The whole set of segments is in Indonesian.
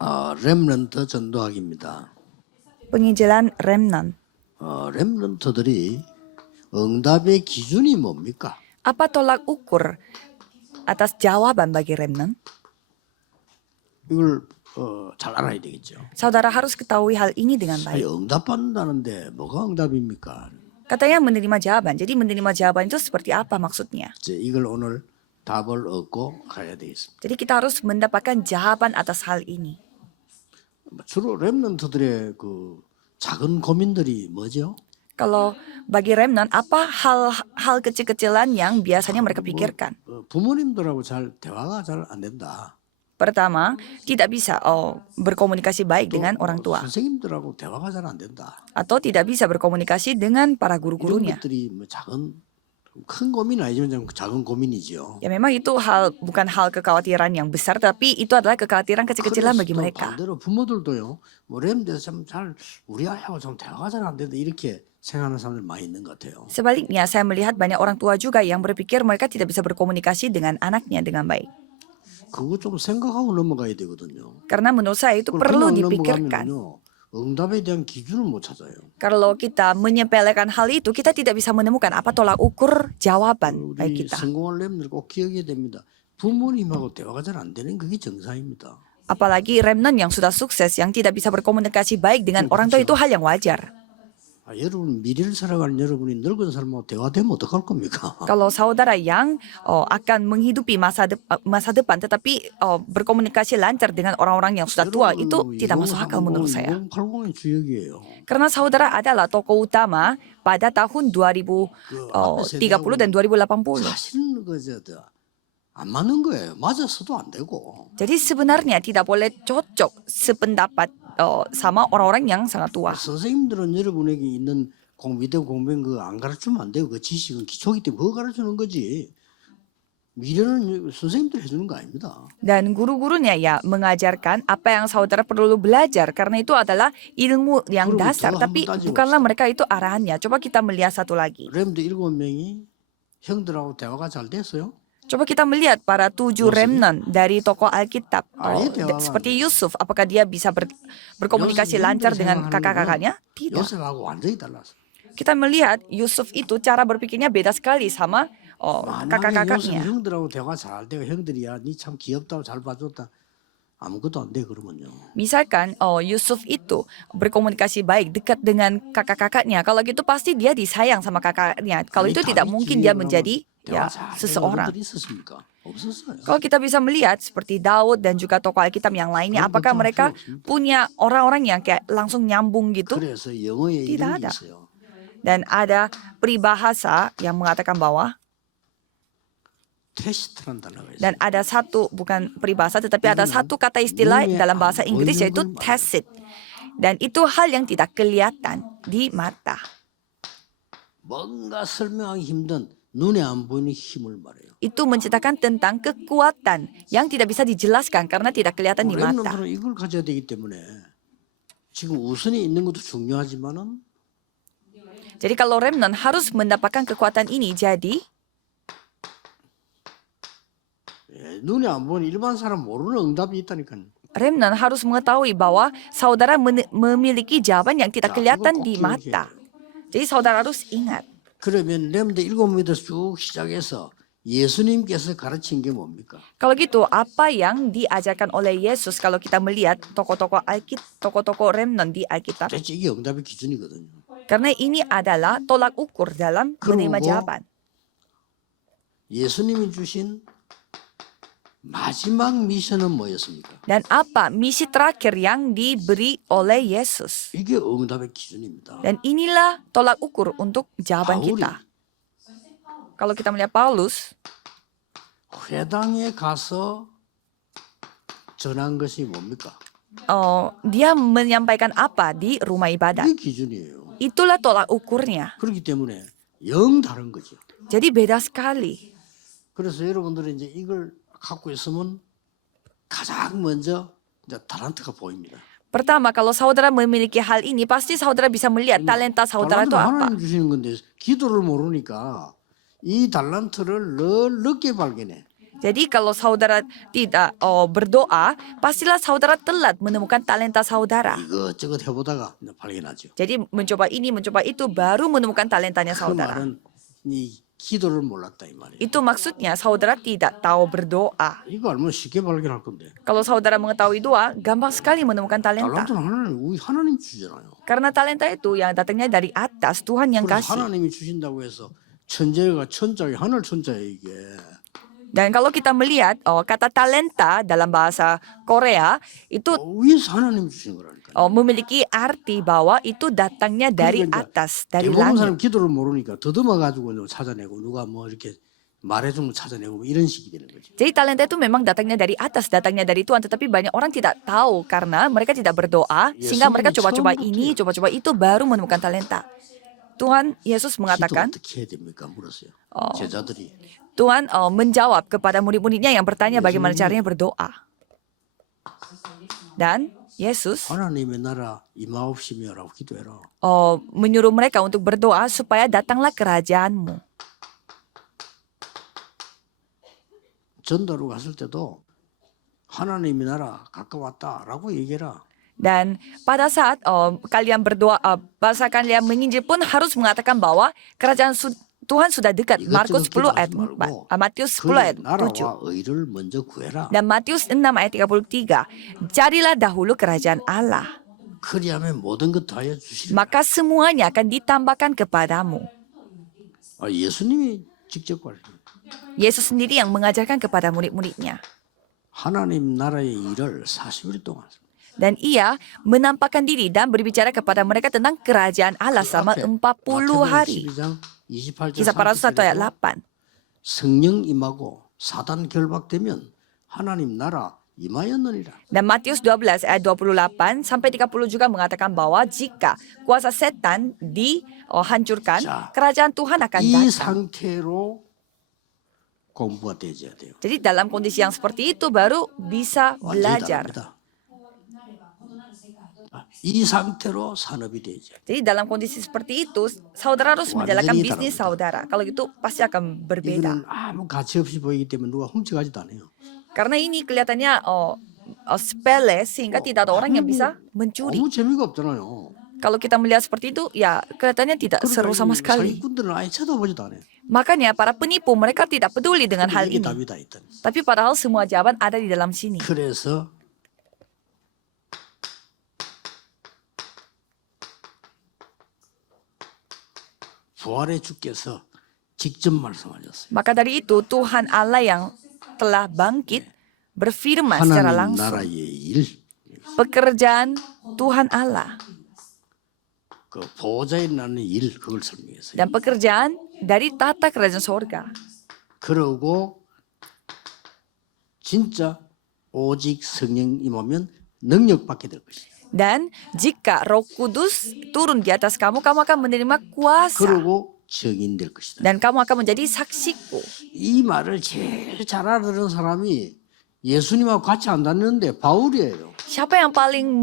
렘넌트 전도학입니다. Penginjilan remnant. 렘넌트들이 응답의 기준이 뭡니까? Apa tolak ukur atas jawaban bagi remnant? 이걸 잘 알아야 되겠죠. Saudara harus ketahui hal ini dengan 아니, baik. 응답받는다는데 뭐가 응답입니까? Katanya menerima jawaban. Jadi menerima jawaban itu seperti apa maksudnya? 이제 이걸 오늘 답을 얻고 가야 되겠습니다. Jadi kita harus mendapatkan jawaban atas hal ini. 주로 렘넌트들의 그 작은 고민들이 뭐죠? Kalau bagi remnant, apa hal kecil-kecilan yang biasanya mereka pikirkan? 부모님들하고 잘 대화가 잘 안 된다. Pertama, tidak bisa berkomunikasi baik dengan orang tua. 선생님들하고 대화가 잘 안 된다. Atau tidak bisa berkomunikasi dengan para 이런 guru-gurunya. 것들이 뭐 큰 고민은 아니지만 좀 작은 고민이죠. Ya memang itu bukan hal kekhawatiran yang besar, tapi itu adalah kekhawatiran kecil-kecilan bagi 그래서 또 mereka. 반대로 부모들도요. 뭐 렘돼서 잘 우리 아이하고 좀 대화가 잘 안 된다 이렇게 생각하는 사람들 많이 있는 것 같아요. Sebaliknya, saya melihat banyak orang tua juga yang berpikir mereka tidak bisa berkomunikasi dengan anaknya dengan baik. 그거 좀 생각하고 넘어가야 되거든요. Karena menurut saya itu 그걸 perlu 그냥 dipikirkan. 넘어가면요. 응답에 대한 기준을 못 찾아요. Kalau kita menyepelekan hal itu, kita tidak bisa menemukan apa tolak ukur jawaban 우리 bagi kita. 성공할 렘들 꼭 기억해야 됩니다. 부모님하고 대화가 잘 안 되는 그게 정상입니다. Apalagi remnant yang sudah sukses, yang tidak bisa berkomunikasi baik dengan orang tua itu hal yang wajar. 여러분 미래를 살아가는 여러분이 늙은 사람하고 대화되면 어떡할 겁니까? Kalau saudara yang akan menghidupi masa depan tetapi berkomunikasi lancar dengan orang-orang yang sudah tua, itu tidak masuk akal menurut saya. 2080의 주역이에요. Karena saudara adalah tokoh utama pada tahun 2030 dan 2080. 사실은 안 맞는 거예요. 맞았어도 안 되고. Jadi sebenarnya tidak boleh cocok sependapat sama orang-orang yang sangat tua. 선생님들은 여러분에게 있는 밑에 공부한 거 안 가르치면 안 돼요. 그 지식은 기초기 때문에 그거 가르치는 거지. 미래는 선생님들 해주는 거 아닙니다. Dan guru-gurunya ya mengajarkan apa yang saudara perlu belajar. Karena itu adalah ilmu yang 그리고 dasar. 더 Tapi 한번 따지고 bukanlah mereka itu arahannya. Coba kita melihat satu lagi. 렘도 7명이 형들하고 대화가 잘 됐어요. Coba kita melihat para 7 remnant dari tokoh Alkitab. Seperti Yusuf, apakah dia bisa berkomunikasi lancar dengan kakak-kakaknya? Tidak. 요셉하고 완전히 달랐어. Kita melihat Yusuf itu cara berpikirnya beda sekali sama 만약에 요셉 kakak-kakaknya. 형들하고 대화가 잘 되고 형들이야 니 참 귀엽다고 잘 봐줬다. 아무것도 안 돼 그러면요. Misalkan Yusuf itu berkomunikasi baik dekat dengan kakak-kakaknya. Kalau gitu pasti dia disayang sama kakaknya. Kalau itu tidak mungkin dia menjadi ya seseorang. Kalau kita bisa melihat seperti Daud dan juga tokoh Alkitab yang lainnya, apakah mereka punya orang-orang yang kayak langsung nyambung gitu? 그래서 영어에 Tidak 이런 게 ada. 있어요. Dan ada peribahasa yang mengatakan bahwa, 테스트란 단어가 있어요. dan ada satu, bukan peribahasa tetapi ada satu kata istilah dalam bahasa Inggris yaitu tacit. Dan itu hal yang tidak kelihatan di mata. 뭔가 설명하기 힘든 눈에 안 보이는 힘을 말해요. Itu menceritakan tentang kekuatan yang tidak bisa dijelaskan karena tidak kelihatan di mata. 렘넌트는 이걸 가져야 되기 때문에 지금 우선에 있는 것도 중요하지만은 Jadi kalau remnant harus mendapatkan kekuatan ini, jadi 눈에 안 보이는 일반 사람 모르는 응답이 있다니까요. remnant harus mengetahui bahwa saudara memiliki jawaban yang tidak kelihatan di mata. Jadi saudara harus ingat. 그러면 렘넌트 7명에서 쭉 시작해서 예수님께서 가르친 게 뭡니까? Kalau gitu, apa yang diajarkan oleh Yesus kalau kita melihat tokoh-tokoh tokoh-tokoh remnant di Alkitab? 대체 이게 응답의 기준이거든요. Karena ini adalah tolak ukur dalam menerima 그리고 jawaban. 예수님이 주신 마지막 미션은 뭐였습니까? Dan apa misi terakhir yang diberi oleh Yesus? 이게 응답의 기준입니다. Dan inilah tolak ukur untuk jawaban 바울이 kita. Kalau kita melihat Paulus, 회당에 가서 전한 것이 뭡니까? dia menyampaikan apa di rumah ibadat. 이게 기준이에요. Itulah tolak ukurnya. 그렇기 때문에 영 다른 거죠. Jadi beda sekali. 그래서 여러분들은 이제 이걸 갖고 있으면 가장 먼저 이제 달란트가 보입니다. Pertama, kalau saudara memiliki hal ini, pasti saudara bisa melihat talenta saudara itu 달란트는 apa. 하나님 주시는 건데 기도를 모르니까 이 달란트를 늘 늦게 발견해. Jadi kalau saudara tidak berdoa, pastilah saudara telat menemukan talenta saudara. 이것저것 해보다가 발견하죠. Jadi mencoba ini, mencoba itu, baru menemukan talentanya 그 saudara. 말은 이 기도를 몰랐다 이 말이에요. Itu maksudnya saudara tidak tahu berdoa. 이거 알면 쉽게 발견할 건데. Kalau saudara mengetahui doa, gampang sekali menemukan talenta. 달란트는 우리 하나님 주잖아요. Karena talenta itu yang datangnya dari atas, Tuhan yang 그래서 kasih. 하나님이 주신다고 해서 천재가 천자에 하늘 천자에 이게 Dan kalau kita melihat kata talenta dalam bahasa Korea itu 위에서 하나님이 주신 거라니까. memiliki arti bahwa itu datangnya dari atas, dari 대부분 langit. 사람 기도를 모르니까 더듬어 가지고 찾아내고 누가 뭐 이렇게 말해주면 찾아내고 뭐 이런 식이 되는 거지. Jadi talenta itu memang datangnya dari atas, datangnya dari Tuhan. Tetapi banyak orang tidak tahu karena mereka tidak berdoa. Sehingga mereka coba-coba ini, coba-coba itu baru menemukan talenta. Tuhan Yesus 기도 mengatakan, 어떻게 해야 됩니까? 물었어요. 제자들이 Tuhan menjawab kepada murid-muridnya yang bertanya bagaimana caranya berdoa. Dan Yesus 하나님의 나라 임하옵시며라고 기도해라. menyuruh mereka untuk berdoa supaya datanglah kerajaanmu. 전도로 갔을 때도 하나님의 나라 가까웠다라고 얘기해라. Dan pada saat kalian berdoa, bahasa kalian menginjil pun harus mengatakan bahwa kerajaan Tuhan sudah dekat. Markus 10 ayat 4, Matius 10 ayat 그의 나라와 7. 의를 먼저 구해라. Dan Matius 6 ayat 33. Carilah dahulu kerajaan Allah, 그리하면 모든 것 다해 주시리라. maka semuanya akan ditambahkan kepadamu. 예수님이 직접 가르쳐요. Yesus sendiri yang mengajarkan kepada murid-muridnya. 하나님 나라의 일을 40일 동안 Dan ia menampakkan diri dan berbicara kepada mereka tentang kerajaan Allah selama 40 hari. 12장 28절 Kisah para Rasul 1 ayat 8. 성령 임하고 사단 결박되면 하나님 나라 임하였느니라. Dan Matius 12 ayat 28 sampai 30 juga mengatakan bahwa jika kuasa setan dihancurkan, kerajaan Tuhan akan 이 datang. 상태로 공부가 되어야 돼요. Jadi dalam kondisi yang seperti itu baru bisa 완전히 belajar. 다릅니다. 이 상태로 산업이 되죠. Jadi dalam kondisi seperti itu, saudara harus menjalankan bisnis saudara. Kalau gitu pasti akan berbeda. 이거는 아무 가치 없이 보이기 때문에 누가 훔쳐가지도 않아요. Karena ini kelihatannya sepele sehingga tidak ada orang yang bisa mencuri. 너무 재미가 없잖아요. Kalau kita melihat seperti itu, ya kelihatannya tidak seru sama sekali. 사기꾼들은 아예 쳐다보지도 않아요. Makanya para penipu mereka tidak peduli dengan hal 이게 ini. 답이 다 있다니. Tapi padahal semua jawaban ada di dalam sini. 그래서 부활의 주께서 직접 말씀하셨어요. Maka dari itu Tuhan Allah yang telah bangkit berfirman secara 하나님 langsung. 나라의 일, Pekerjaan Tuhan Allah 그 보호자에 나는 일 그걸 설명했어요. dan pekerjaan dari tata kerajaan sorga. 그러고 진짜 오직 성령 임하면 능력 받게 될 것이에요. Dan jika Roh Kudus turun di atas kamu, kamu akan menerima kuasa 그러고 증인 될 것이다. dan kamu akan menjadi saksiku. 이 말을 제일 잘 알아듣는 사람이 예수님하고 같이 안 다녔는데 바울이에요. Siapa yang paling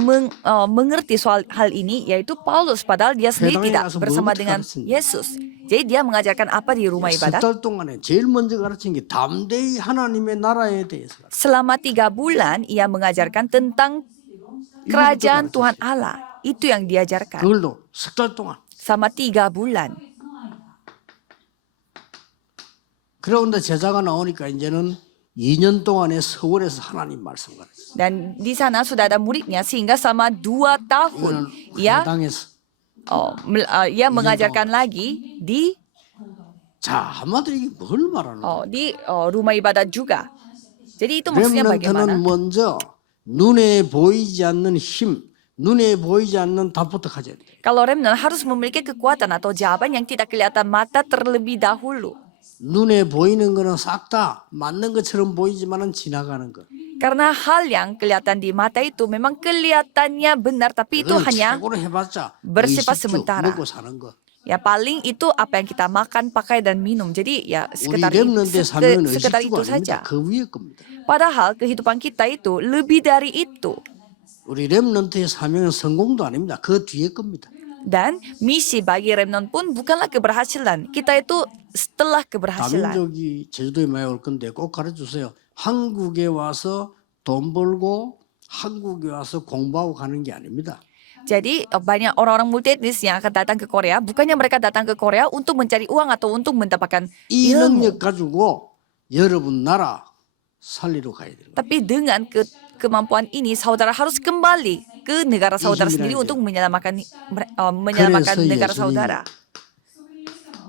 mengerti soal hal ini yaitu Paulus, padahal dia sendiri tidak bersama dengan Yesus. Jadi dia mengajarkan apa di rumah ibadat? 석 달 동안에 제일 먼저 가르친 게 담대히 하나님의 나라에 대해서. Selama 3 bulan ia mengajarkan tentang kerajaan Tuhan Allah. Itu yang diajarkan 그걸도 석 달 동안. sama 3 bulan. 그런데 제자가 나오니까 이제는 2년 동안에 서울에서 하나님 말씀 가르쳤어요. Dan di sana sudah ada muridnya sehingga selama 2 tahun 이거는 ia 회당에서. ia mengajarkan lagi di 자, 한마디로 이게 뭘 말하는 거야? rumah ibadat juga. Jadi itu maksudnya bagaimana? 렘넌트는 먼저 눈에 보이지 않는 힘, 눈에 보이지 않는 답부터 가져야 돼. Kalau remnant harus memiliki kekuatan atau jawaban yang tidak kelihatan mata terlebih dahulu. 눈에 보이는 거는 싹 다 맞는 것처럼 보이지만은 지나가는 거. Karena hal yang kelihatan di mata itu memang kelihatannya benar, tapi itu 그걸 hanya 최고로 해봤자 bersifat 의식주, sementara. 먹고 사는 거. Ya paling itu apa yang kita makan, pakai dan minum. Jadi ya 우리 sekedar 렘넌트의 삶은 itu 의식주가 saja. 아닙니다. 그 위에 겁니다. Padahal kehidupan kita itu lebih dari itu. 우리 렘넌트의 사명은 성공도 아닙니다. 그 뒤에 겁니다. Dan misi bagi remnant pun bukanlah keberhasilan. Kita itu setelah keberhasilan. 다민족이 제주도에 많이 올 건데 꼭 가르쳐주세요. 한국에 와서 돈 벌고 한국에 와서 공부하고 가는 게 아닙니다. Jadi banyak orang-orang multietnis yang akan datang ke Korea, bukannya mereka datang ke Korea untuk mencari uang atau untuk mendapatkan 이 ilmu. 능력 가지고 여러분 나라 살리러 가야 되는 거예요. Tapi dengan kemampuan ini, saudara harus kembali ke negara saudara sendiri untuk menyelamatkan 그래서 negara 예수님이 saudara.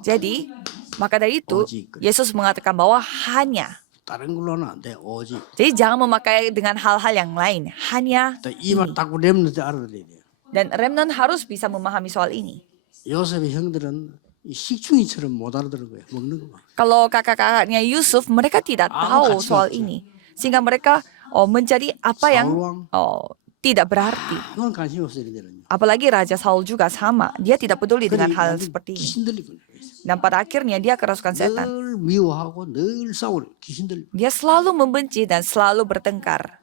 Jadi, maka dari itu, 오직 Yesus mengatakan bahwa hanya. 다른 걸로는 안 돼. 오직 Jadi jangan memakai dengan hal-hal yang lain. Hanya 이말 딱 렘넌트 알아들어야 돼요. dan remnant harus bisa memahami soal ini. 요셉의 형들은 이 식충이처럼 못 알아들은 거예요. 먹는 것만. Kalau kakak-kakaknya Yusuf, mereka tidak tahu 같이 soal 없죠. ini. Sehingga mereka mencari apa yang 사울왕 tidak berarti. 이건 관심이 없어야 되는요. Apalagi Raja Saul juga sama. Dia tidak peduli dengan hal seperti ini. 귀신 들리고 Dan pada akhirnya dia kerasukan setan. 늘 미워하고 늘 싸우고 귀신 들리고 Dia selalu membenci dan selalu bertengkar.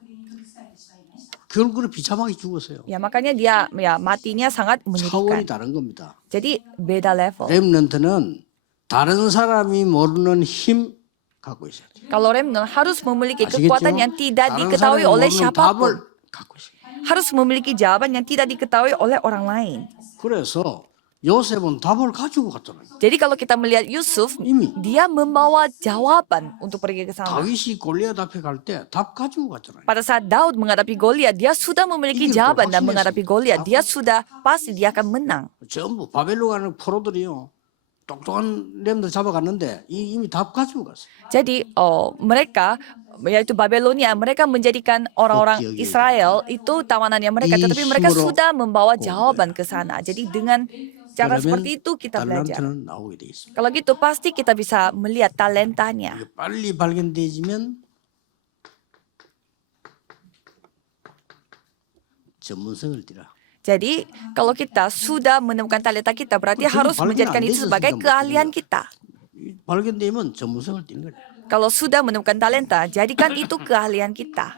결국은 비참하게 죽었어요. Ya makanya dia matinya sangat 차원이 menyedihkan. 다른 겁니다. Jadi beda level. 렘넌트는 다른 사람이 모르는 힘 갖고 있어요. Kalau remnant harus memiliki 아시겠죠? kekuatan yang tidak 다른 diketahui 사람이 oleh 모르는 siapapun. 답을 갖고 있어요. Harus memiliki jawaban yang tidak diketahui oleh orang lain. 그래서 요셉은 답을 가지고 갔잖아요. Jadi kalau kita melihat Yusuf, 이미 dia membawa jawaban untuk pergi ke sana. 다윗이 골리앗 앞에 갈 때 답 가지고 갔잖아요. Pada saat Daud menghadapi Goliat, dia sudah memiliki 이길 거 jawaban dan 확신했어요. menghadapi Goliat, dia sudah pasti dia akan menang. 전부 바벨론 가는 포로들이요. 똑똑한 렘들 잡아갔는데 이미 답 가지고 갔어요. Jadi mereka yaitu Babelonia, mereka menjadikan orang-orang 기억이 Israel itu tawanannya mereka, 이 tetapi mereka 힘으로 sudah membawa jawaban ke sana. Jadi dengan cara 그러면 seperti itu kita belajar. 달란트는 나오게 돼 있습니다. Kalau gitu pasti kita bisa melihat talentanya. 이게 빨리 발견되지면 전문성을 띠라. Jadi kalau kita sudah menemukan talenta kita, berarti 그건 harus 발견 menjadikan 안 itu 돼서 sebagai 지금 keahlian 못 kita. 발견되면 전문성을 띠는 거예요. Kalau sudah menemukan talenta, jadikan itu keahlian kita.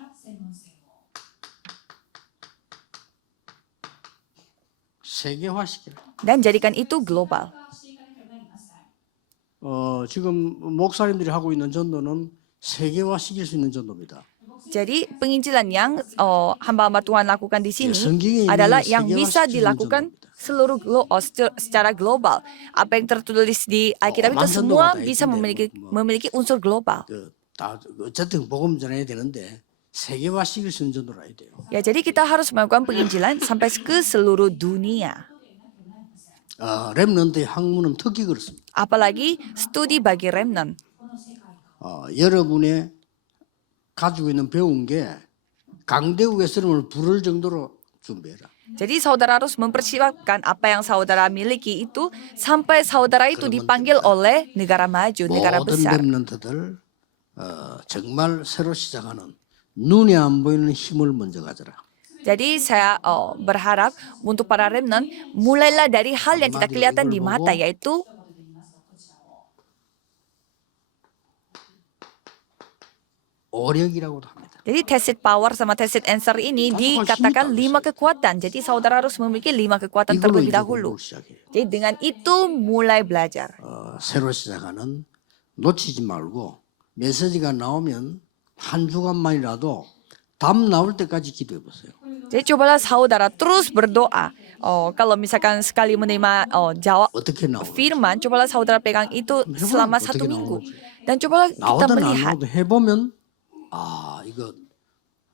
세계화시키라. Dan jadikan itu global. 지금 목사님들이 하고 있는 전도는 세계화시킬 수 있는 전도입니다. Jadi penginjilan yang hamba-hamba Tuhan lakukan di sini 성경에 있는 adalah 걸 yang bisa 세계화시키는 dilakukan secara global. Apa yang tertulis di Alkitab itu 완전 semua 도가 다 bisa 있는데 memiliki unsur global. 다 어쨌든 복음 전해야 되는데 세계화시킬 수 있는 전도를 해야 돼요. Ya, jadi kita harus melakukan penginjilan sampai ke seluruh dunia. 렘넌트의 학문은 특히 그렇습니다. Apalagi studi bagi remnant. 여러분의 가지고 있는 배운 게 강대국의 스름을 부를 정도로 준비해라. Jadi saudara harus mempersiapkan apa yang saudara miliki itu sampai saudara itu dipanggil oleh negara maju, negara 모든 besar. 렘넌트들 정말 새로 시작하는 눈에 안 보이는 힘을 먼저 가져라. Jadi saya berharap untuk para remnant mulailah dari hal yang tidak kelihatan di mata, yaitu 오력이라고도 합니다. jadi tacit power sama tacit answer ini dikatakan 5 kekuatan. Jadi saudara harus memiliki 5 kekuatan 이걸로 terlebih 이제 dahulu. 공부를 시작해요. Jadi dengan itu mulai belajar. 새로 시작하는 놓치지 말고 메시지가 나오면 한 주간만이라도 답 나올 때까지 기도해 보세요. Jadi cobalah saudara terus berdoa. Kalau misalkan sekali menerima jawab 어떻게 나오는지 firman, cobalah saudara pegang itu selama 어떻게 1 minggu. 나오는지. Dan cobalah kita 나오든 안 melihat. 나오든 해보면 이거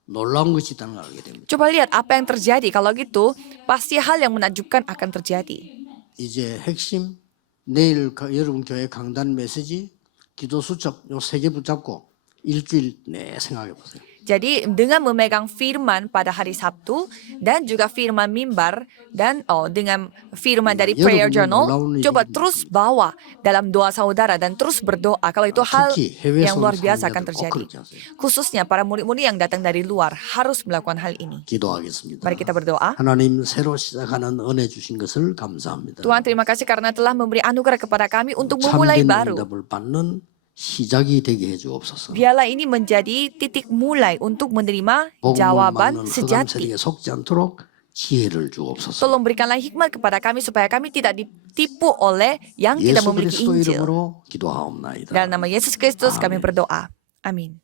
놀라운 것이 있다는 걸 알게 됩니다. Coba lihat apa yang terjadi. Kalau gitu, pasti hal yang menakjubkan akan terjadi. 이제 핵심 내일 여러분 교회 강단 메시지 기도 수첩 요 3개 붙잡고 일주일 내 생각해 보세요. Jadi dengan memegang firman pada hari Sabtu dan juga firman mimbar dan dengan firman dari prayer journal, coba terus bawa dalam doa saudara dan terus berdoa. Kalau itu hal yang luar biasa akan terjadi. Khususnya para murid-murid yang datang dari luar harus melakukan hal ini. 기도하겠습니다. Mari kita berdoa. 하나님 새로 시작하는 은혜 주신 것을 감사합니다. Tuhan, terima kasih karena telah memberi anugerah kepada kami untuk memulai 참된 baru. 응답을 받는 시작이 되게 해주옵소서. Biarlah ini menjadi titik mulai untuk menerima 복음을 jawaban 막는 흑암 sejati. 세력에 속지 않도록 지혜를 주옵소서. Tolong berikanlah hikmat kepada kami supaya kami tidak ditipu oleh yang tidak 예수 memiliki 그리스도 Injil. 이름으로 기도하옵나이다. Dalam nama Yesus Kristus kami Amin. berdoa. Amin.